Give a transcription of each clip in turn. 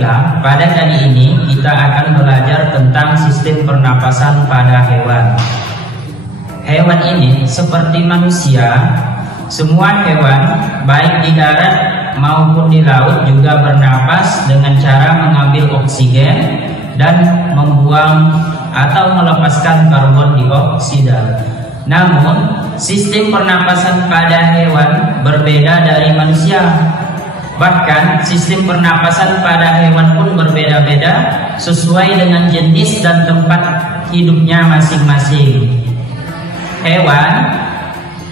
Baiklah, pada kali ini kita akan belajar tentang sistem pernapasan pada hewan. Hewan ini seperti manusia, semua hewan baik di darat maupun di laut juga bernapas dengan cara mengambil oksigen dan membuang atau melepaskan karbon dioksida. Namun, sistem pernapasan pada hewan berbeda dari manusia. Bahkan, sistem pernapasan pada hewan pun berbeda-beda sesuai dengan jenis dan tempat hidupnya masing-masing. Hewan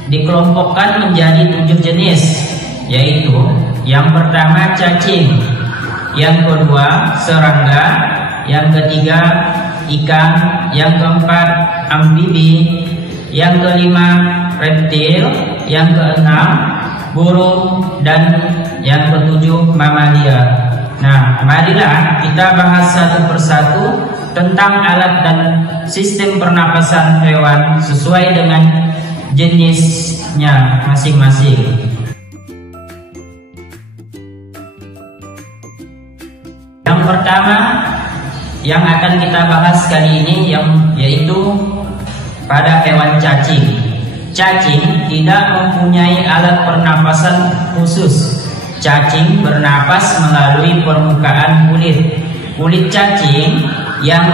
dikelompokkan menjadi 7 jenis, yaitu yang pertama cacing, yang kedua serangga, yang ketiga ikan, yang keempat amfibi, yang kelima reptil, yang keenam burung, dan yang ketujuh mamalia. Nah, marilah kita bahas satu persatu tentang alat dan sistem pernapasan hewan sesuai dengan jenisnya masing-masing. Yang pertama yang akan kita bahas kali ini yaitu pada hewan cacing. Cacing tidak mempunyai alat pernapasan khusus. Cacing bernapas melalui permukaan kulit. Kulit cacing yang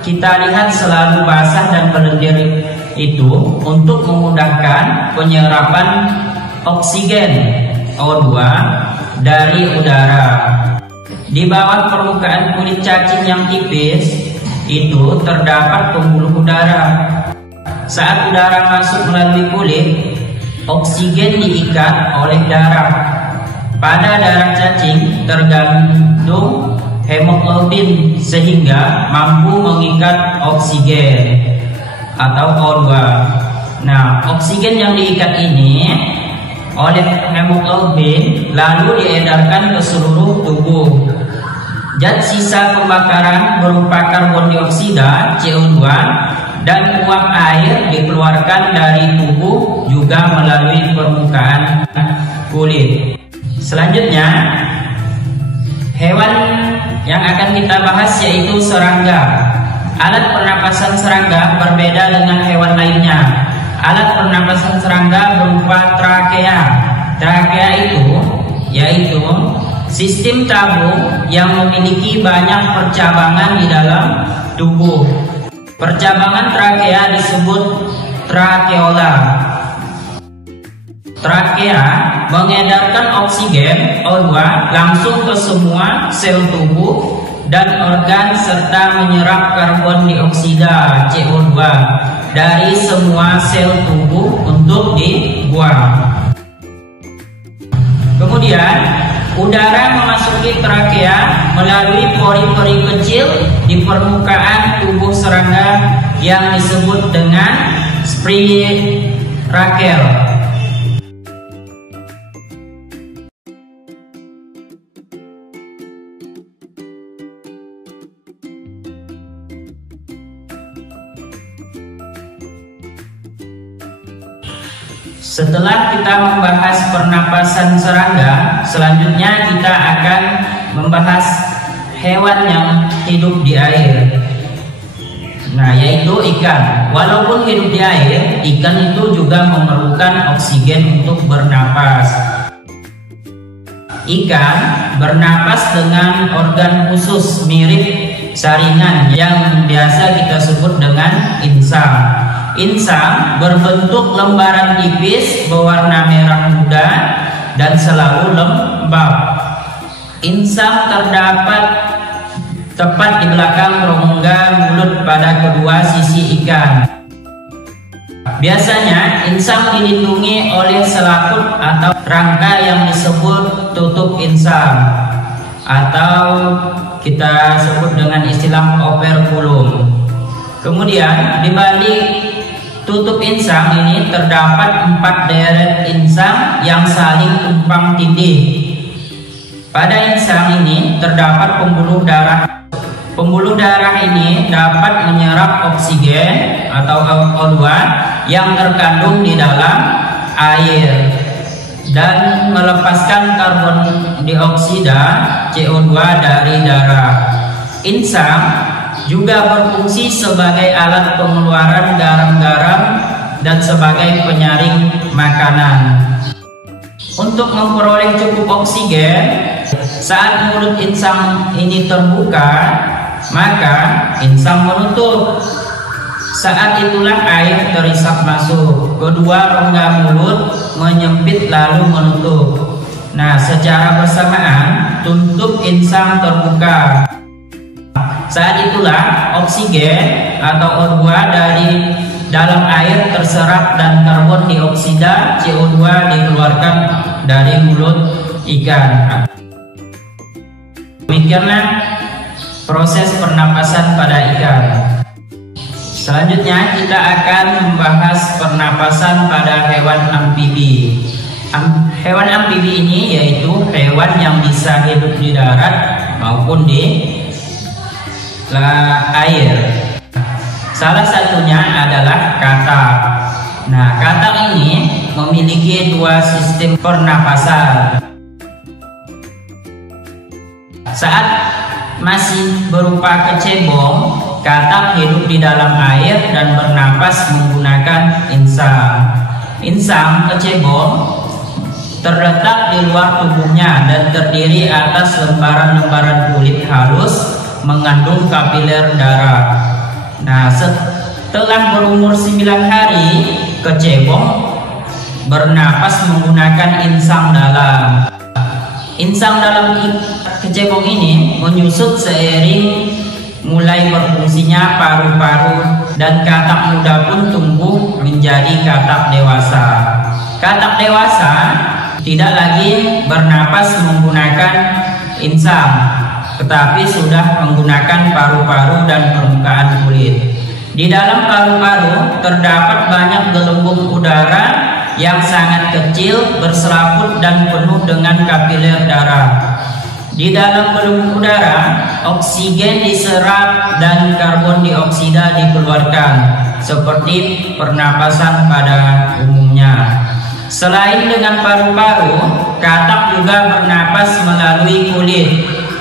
kita lihat selalu basah dan berlendir itu untuk memudahkan penyerapan oksigen O2 dari udara. Di bawah permukaan kulit cacing yang tipis itu terdapat pembuluh udara. Saat udara masuk melalui kulit, oksigen diikat oleh darah. Pada darah cacing tergandung hemoglobin sehingga mampu mengikat oksigen atau O2. Nah, oksigen yang diikat ini oleh hemoglobin lalu diedarkan ke seluruh tubuh. Zat sisa pembakaran berupa karbon dioksida CO2 dan uap air dikeluarkan dari tubuh juga melalui permukaan kulit. Selanjutnya, hewan yang akan kita bahas yaitu serangga. Alat pernapasan serangga berbeda dengan hewan lainnya. Alat pernapasan serangga berupa trakea. Trakea itu yaitu sistem tabung yang memiliki banyak percabangan di dalam tubuh. Percabangan trakea disebut trakeola. Trakea mengedarkan oksigen O2 langsung ke semua sel tubuh dan organ serta menyerap karbon dioksida CO2 dari semua sel tubuh untuk dibuang. Kemudian udara memasuki trakea melalui pori-pori kecil di permukaan tubuh serangga yang disebut dengan spirakel. Setelah kita membahas pernapasan serangga, selanjutnya kita akan membahas hewan yang hidup di air. Nah, yaitu ikan. Walaupun hidup di air, ikan itu juga memerlukan oksigen untuk bernapas. Ikan bernapas dengan organ khusus mirip saringan yang biasa kita sebut dengan insang. Insang berbentuk lembaran tipis berwarna merah muda dan selalu lembab. Insang terdapat tepat di belakang rongga mulut pada kedua sisi ikan. Biasanya insang dilindungi oleh selaput atau rangka yang disebut tutup insang atau kita sebut dengan istilah operculum. Kemudian di balik tutup insang ini terdapat 4 deret insang yang saling tumpang tindih. Pada insang ini terdapat pembuluh darah. Pembuluh darah ini dapat menyerap oksigen atau O2 yang terkandung di dalam air. dan melepaskan karbon dioksida CO2 dari darah. Insang juga berfungsi sebagai alat pengeluaran garam-garam dan sebagai penyaring makanan. Untuk memperoleh cukup oksigen, saat mulut insang ini terbuka, maka insang menutup. Saat itulah air terisap masuk. Kedua rongga mulut menyempit lalu menutup. Nah, secara bersamaan tutup insang terbuka. Saat itulah oksigen atau O2 dari dalam air terserap dan karbon dioksida CO2 dikeluarkan dari mulut ikan. Demikianlah proses pernapasan pada ikan. Selanjutnya kita akan membahas pernapasan pada hewan amfibi. Hewan amfibi ini yaitu hewan yang bisa hidup di darat maupun di air. Salah satunya adalah katak. Nah, katak ini memiliki dua sistem pernapasan. Saat masih berupa kecebong, katak hidup di dalam air dan bernapas menggunakan insang. Insang kecebong terletak di luar tubuhnya dan terdiri atas lembaran-lembaran kulit halus mengandung kapiler darah. Nah, setelah berumur 9 hari, kecebong bernapas menggunakan insang dalam. Insang dalam kecebong ini menyusut seiring mulai berfungsinya paru-paru dan katak muda pun tumbuh menjadi katak dewasa. Katak dewasa tidak lagi bernapas menggunakan insang, tetapi sudah menggunakan paru-paru dan permukaan kulit. Di dalam paru-paru terdapat banyak gelembung udara yang sangat kecil, berselaput dan penuh dengan kapiler darah. Di dalam gelembung udara, oksigen diserap dan karbon dioksida dikeluarkan, seperti pernapasan pada umumnya. Selain dengan paru-paru, katak juga bernapas melalui kulit.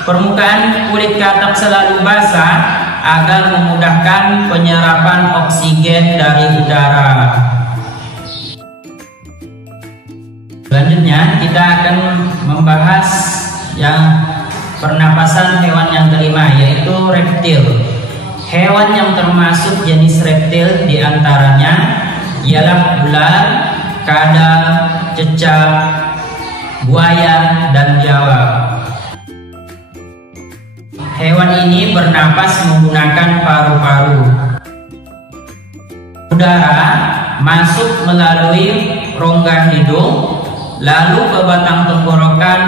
Permukaan kulit katak selalu basah agar memudahkan penyerapan oksigen dari udara. Selanjutnya kita akan membahas yang pernapasan hewan yang kelima, yaitu reptil. Hewan yang termasuk jenis reptil diantaranya ialah ular, kadal, cecak, buaya, dan biawak. Hewan ini bernapas menggunakan paru-paru. Udara masuk melalui rongga hidung, lalu ke batang tenggorokan,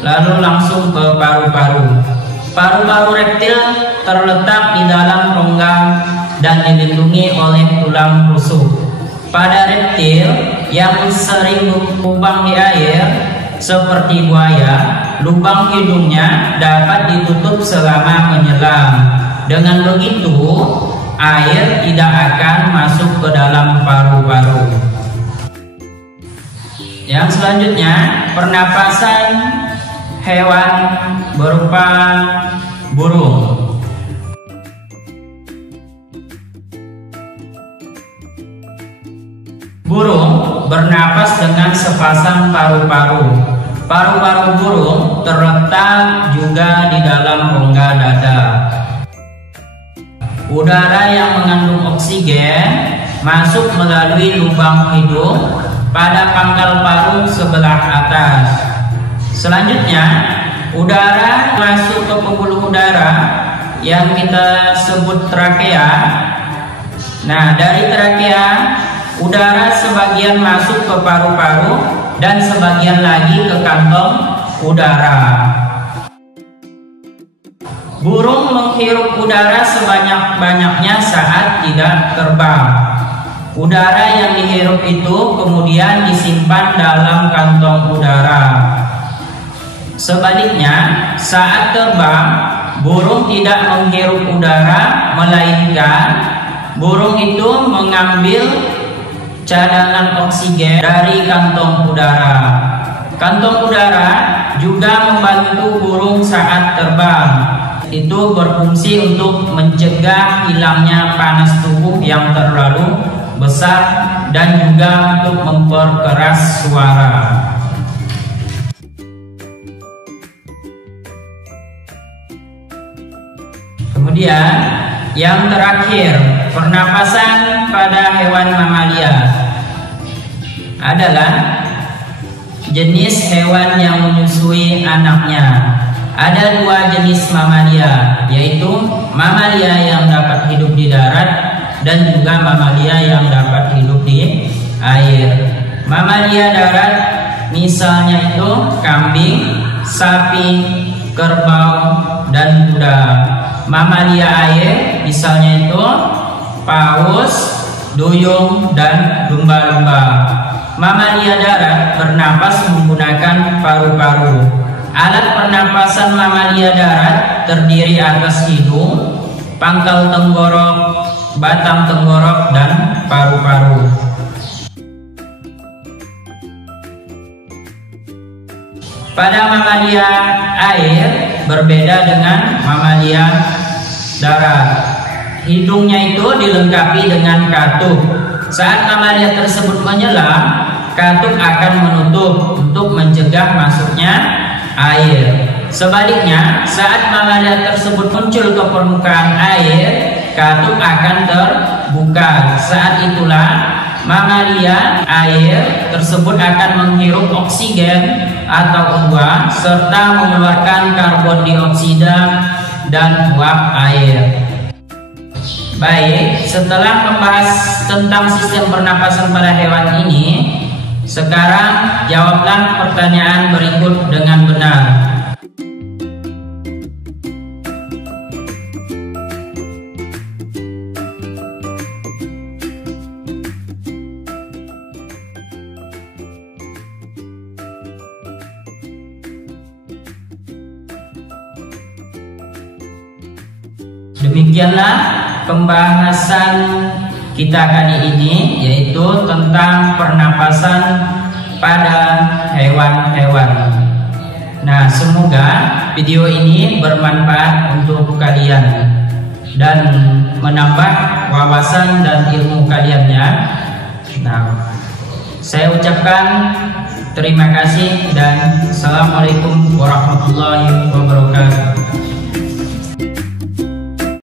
lalu langsung ke paru-paru. Paru-paru reptil terletak di dalam rongga dan dilindungi oleh tulang rusuk. Pada reptil yang sering berlubang di air seperti buaya, lubang hidungnya dapat ditutup selama menyelam. Dengan begitu, air tidak akan masuk ke dalam paru-paru. Yang selanjutnya, pernapasan hewan berupa burung. Burung bernapas dengan sepasang paru-paru. Paru-paru burung terletak juga di dalam rongga dada. Udara yang mengandung oksigen masuk melalui lubang hidung pada pangkal paru sebelah atas. Selanjutnya, udara masuk ke pembuluh udara yang kita sebut trakea. Nah, dari trakea, udara sebagian masuk ke paru-paru dan sebagian lagi ke kantong udara. Burung menghirup udara sebanyak-banyaknya saat tidak terbang. Udara yang dihirup itu kemudian disimpan dalam kantong udara. Sebaliknya, saat terbang, burung tidak menghirup udara, melainkan burung itu mengambil cadangan oksigen dari kantong udara. Kantong udara juga membantu burung saat terbang. Itu berfungsi untuk mencegah hilangnya panas tubuh yang terlalu besar dan juga untuk memperkeras suara. Kemudian yang terakhir, pernapasan pada hewan mamalia adalah jenis hewan yang menyusui anaknya. Ada dua jenis mamalia, yaitu mamalia yang dapat hidup di darat dan juga mamalia yang dapat hidup di air. Mamalia darat misalnya itu kambing, sapi, kerbau, dan kuda. Mamalia air misalnya itu paus, duyung, dan lumba-lumba. Mamalia darat bernapas menggunakan paru-paru. Alat pernapasan mamalia darat terdiri atas hidung, pangkal tenggorok, batang tenggorok, dan paru-paru. Pada mamalia air berbeda dengan mamalia darat. Hidungnya itu dilengkapi dengan katup. Saat mamalia tersebut menyelam, katup akan menutup untuk mencegah masuknya air. Sebaliknya, saat mamalia tersebut muncul ke permukaan air, katup akan terbuka. Saat itulah mamalia air tersebut akan menghirup oksigen atau uap serta mengeluarkan karbon dioksida dan uap air. Baik, setelah membahas tentang sistem pernapasan pada hewan ini, sekarang jawablah pertanyaan berikut dengan benar. Demikianlah pembahasan kita kali ini, yaitu tentang pernapasan pada hewan-hewan. Nah, semoga video ini bermanfaat untuk kalian dan menambah wawasan dan ilmu kalian ya. Nah, saya ucapkan terima kasih dan assalamualaikum warahmatullahi wabarakatuh.